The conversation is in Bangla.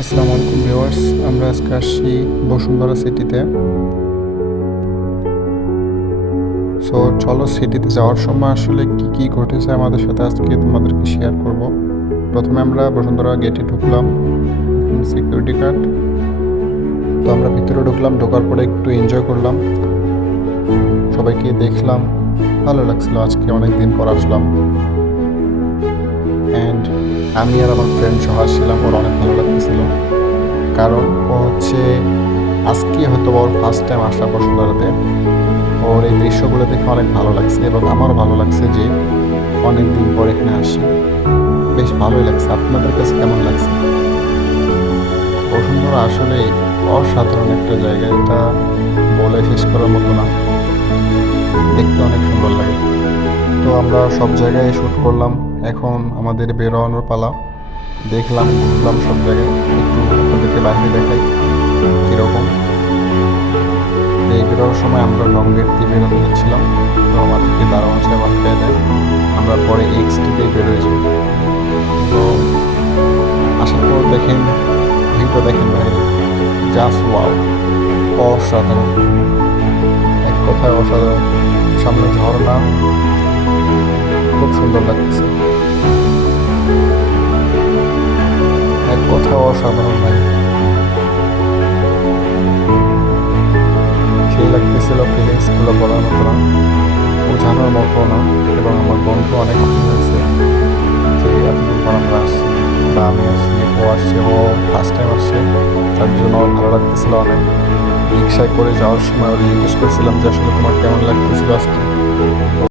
আসসালামু আলাইকুম ভিউয়ার্স, আমরা আজকে আসছি বসুন্ধরা সিটিতে। সো চলো সিটিতে যাওয়ার সময় আসলে কি কি ঘটেছে আমাদের সাথে আজকে তোমাদেরকে শেয়ার করব। প্রথমে আমরা বসুন্ধরা গেটে ঢুকলাম সিকিউরিটি গার্ড তো আমরা ভিতরে ঢুকলাম, ঢোকার পরে একটু এনজয় করলাম। সবাইকে দেখলাম, ভালো লাগছিল, আজকে অনেক দিন পর আসলাম। অ্যান্ড আমি আর আমার ফ্রেন্ড সহ আসছিলাম, ওর অনেক ভালো লাগতেছিল। কারণ ও হচ্ছে, আজকে হয়তো ওর ফার্স্ট টাইম আসা বসুন্ধরাতে। ওর এই দৃশ্যগুলো দেখে অনেক ভালো লাগছে এবং আমারও ভালো লাগছে যে অনেক দিন পর এখানে আসি। বেশ ভালোই লাগছে। আপনাদের কাছে কেমন লাগছে? বসুন্ধরা আসলে অসাধারণ একটা জায়গা। এটা বলে শেষ করার মতো না। দেখতে অনেক সুন্দর লাগে। তো আমরা সব জায়গায় শ্যুট করলাম। এখন আমাদের বেরোনোর পালা। দেখলাম ঘুরলাম সব জায়গায়। একটু আপনাদেরকে বাইরে দেখাই কীরকম। এই বেরোনোর সময় আমরা রং গেট দিয়ে বেরোতে যাচ্ছিলাম। তো আমাদেরকে দারোয়ান সাহেব আটকে দেয় আমরা পরে এক্স টিতে বেরোয় যাই। তো আসার পর দেখেন, ভিউটা দেখেন বাইরে জাস্ট ওয়াও অসাধারণ। এক কথায় অসাধারণ। সামনে ঝর্ণা। খুব সুন্দর লাগতেছে। অসাধারণ ভাই সেই লাগতেছিল ফিলিংসগুলো বলার মতো না, বোঝানোর মতো না, এবং আমার বন্ধু অনেক খুশি হয়েছে যে এতদিন পর আমরা আসছি, বা আমি আসছি, ও আসছে, ও ফার্স্ট টাইম আসছে, তার জন্য ওর ভালো লাগতেছিল অনেক। রিক্সায় করে যাওয়ার সময় ওর জিজ্ঞেস করেছিলাম যে আসলে তোমার কেমন লাগতেছিল আজকে?